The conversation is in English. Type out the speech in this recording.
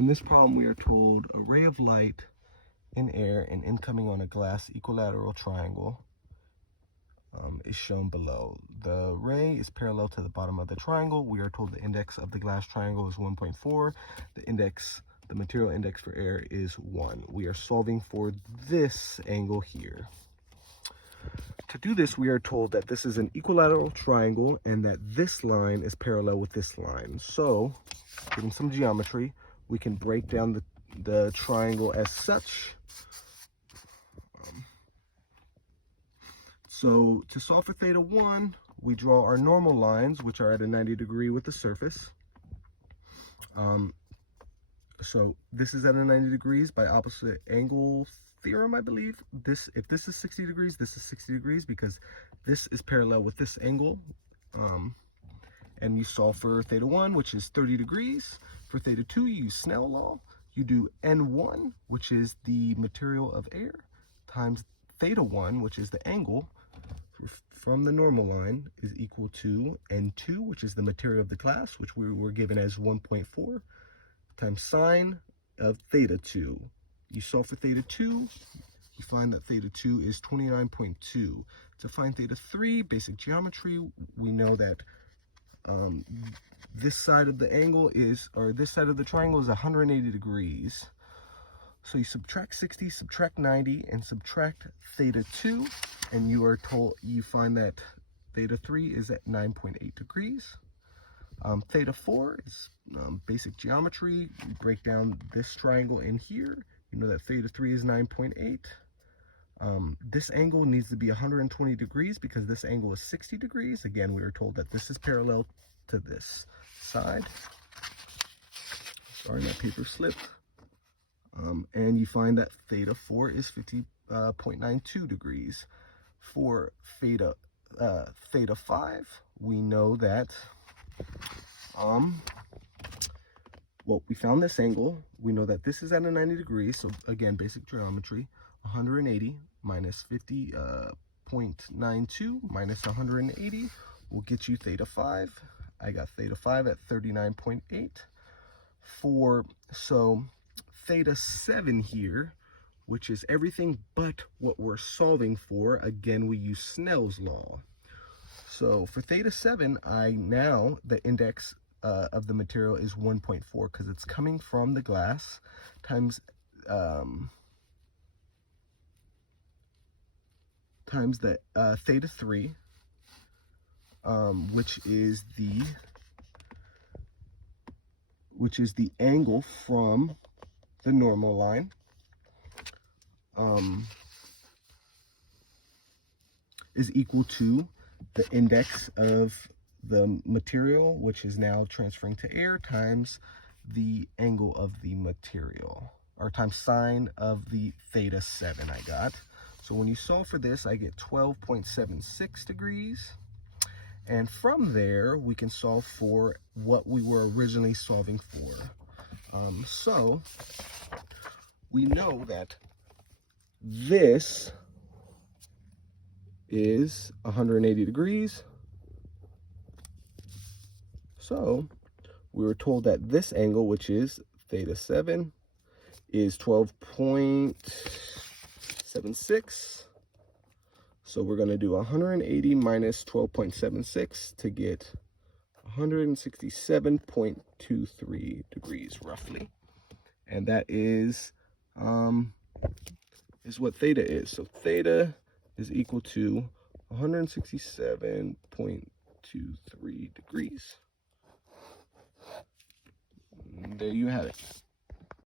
In this problem, we are told a ray of light in air and incoming on a glass equilateral triangle is shown below. The ray is parallel to the bottom of the triangle. We are told the index of the glass triangle is 1.4. The material index for air is 1. We are solving for this angle here. To do this, we are told that this is an equilateral triangle and that this line is parallel with this line. So, given some geometry, we can break down the triangle as such. So to solve for theta 1, we draw our normal lines, which are at a 90 degree with the surface. So this is at a 90 degrees by opposite angle theorem, I believe. If this is 60 degrees, this is 60 degrees because this is parallel with this angle. And you solve for theta 1, which is 30 degrees. For theta 2, you use Snell law. You do N1, which is the material of air, times theta 1, which is the angle from the normal line, is equal to N2, which is the material of the glass, which we were given as 1.4, times sine of theta 2. You solve for theta 2, you find that theta 2 is 29.2. To find theta 3, basic geometry, we know that this side of the angle is, or this side of the triangle is 180 degrees. So you subtract 60, subtract 90, and subtract theta 2, and you find that theta 3 is at 9.8 degrees. Theta 4 is basic geometry. We break down this triangle in here. You know that theta 3 is 9.8. This angle needs to be 120 degrees because this angle is 60 degrees. Again, we were told that this is parallel to this side. Sorry, my paper slipped. And you find that theta 4 is 50.92 degrees. For theta 5, we know that, well, we found this angle. We know that this is at a 90 degrees. So again, basic geometry, 180 minus 50.92 minus 180 will get you theta 5. I got theta 5 at 39.8. So theta 7 here, which is everything but what we're solving for, again, we use Snell's law. So for theta 7, the index of the material is 1.4 because it's coming from the glass times the theta 3, which is the angle from the normal line, is equal to the index of the material, which is now transferring to air, times the angle of the material, or times sine of the theta 7 I got. So when you solve for this, I get 12.76 degrees. And from there, we can solve for what we were originally solving for. So we know that this is 180 degrees. So we were told that this angle, which is theta 7, is 12.76. So we're going to do 180 minus 12.76 to get 167.23 degrees roughly. And that is what theta is. So theta is equal to 167.23 degrees. And there you have it.